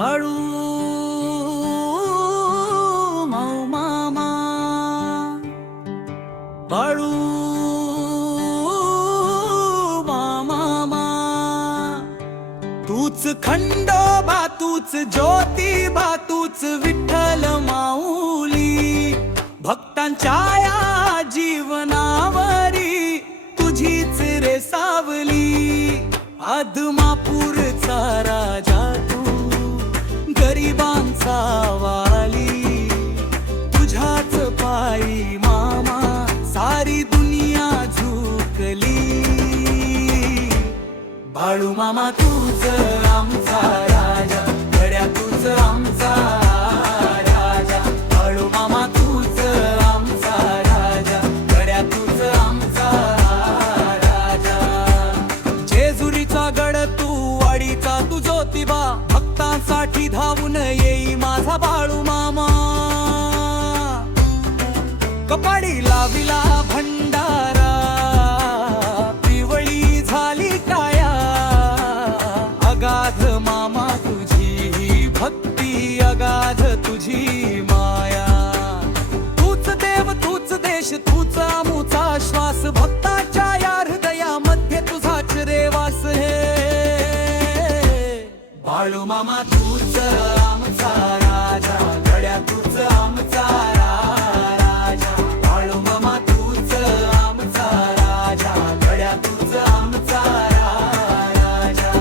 बाळू माऊ मामा, बाळू मामा, तूच खंडोबा, तूच ज्योतिबा, तूच विठ्ठल माऊली, भक्तांच्या या जीवनावरी तुझीच रे सावली. आदमापूरचा राजा तू, गरिबांचा वाली, तुझ्याच पायी मामा सारी दुनिया झुकली. बाळू मामा तूच आमचा राजा, गड्या तूच आमचा राजा. बाळू मामा तूच आमचा राजा, गड्या तूच आमचा राजा. जेजुरीचा गड तू, वाडीचा तू ज्योतिबा, भक्तांसाठी धावून येई माझा बाळू मामा. कपाडी लाविला भंडारा, पिवळी झाली काया, अगाध मामा तुझी ही भक्ती, अगाध तुझी माया. तूच देव, तूच देश, तूच आमुचा श्वास, भक्ताच्या या हृदयामध्ये तुझाच रे वास हे. बाळू मामा तूच आमचा राजा, गड्या तूच आमचा राजा. बाळू मामा तूच आमचा राजा, गड्या तूच आमचा राजा.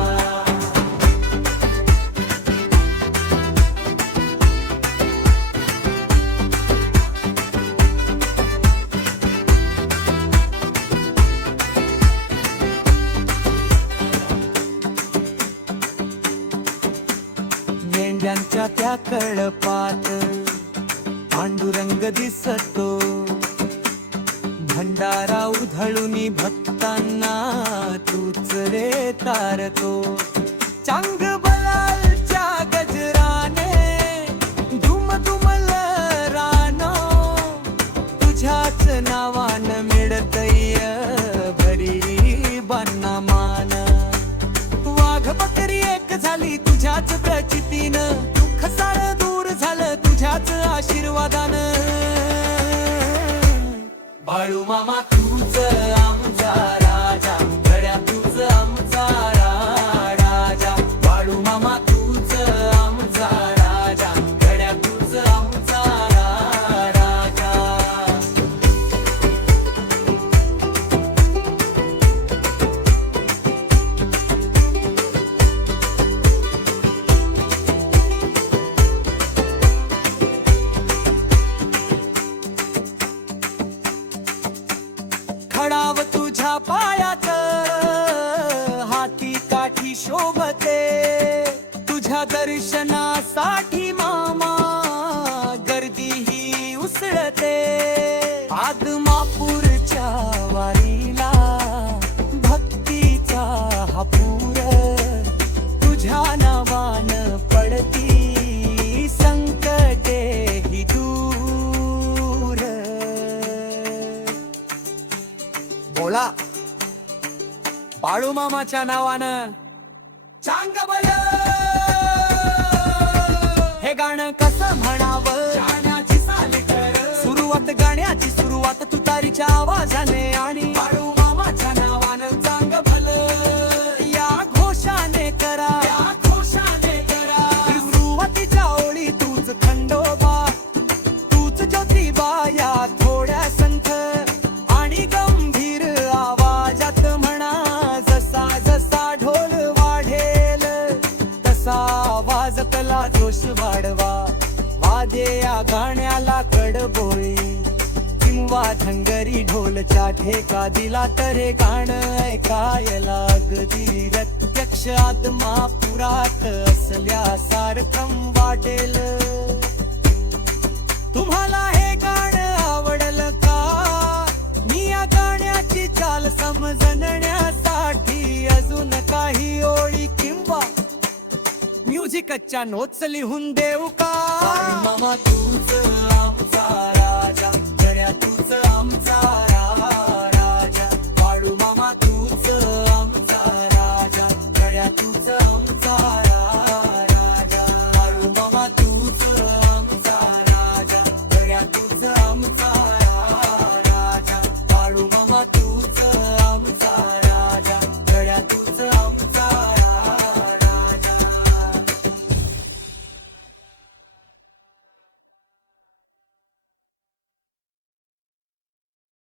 मेंढ्यांच्या त्या कळपात पांडुरंग दिसतो, भंडारा उधळूनी भक्तांना तूच रे तारतो. चांग बलालच्या गजराने धुम धुमल रानो, तुझ्याच नावान मिळतय भरी बांना मान. वाघ बकरी एक झाली तुझ्याच प्रचितीनं, दुःख सारं दूर झालं तुझ्याच आशीर्वादानं. बाळू मामा तूच आमचा राजा, गड्या तूच आमचा राजा. बाळू मामा तूच आमचा राजा, गड्या तूच आमचा राजा. खडाव तुझ्या पायात, हाती काठी शोभते, तुझ्या दर्शनासाठी मामा गर्दी ही उसळते. आदमापूरच्या वारीला भक्तीचा हा पूर, तुझ्या नावान पडती संकटे ही दूर. बोला बाळू मामाच्या नावानं चांगबल. हे गाणं कसं म्हणावं, गाण्याची साल कर सुरुवात, गाण्याची सुरुवात तुतारीच्या आवाजाने, आणि बाळू मामाच्या नावानं चांगबल या घोषाने करा, या घोषाने करा. सुरुवातीच्या ओळी तूच खंडोबा, तूच ज्योतिबा, या थोड्या संथ आणि गंभीर आवाजात म्हणा. जसा जसा ढोल वाढेल तसा आवाजातला जोश वाढवा. वादे या गाण्याला कडबोळी किंवा धंगरी ढोलच्या ठेका दिला तर हे गाणं ऐकायला अगदी प्रत्यक्ष आदमापुरात असल्यासारखं वाटेल. तुम्हाला हे गाणं आवडलं का? मी या गाण्याची चाल समजण्यासाठी अजून काही ओळी किंवा म्युझिकच्या नोट्स लिहून देऊ का? मामा तूच आमचा राजा, गड्या तूच आमचा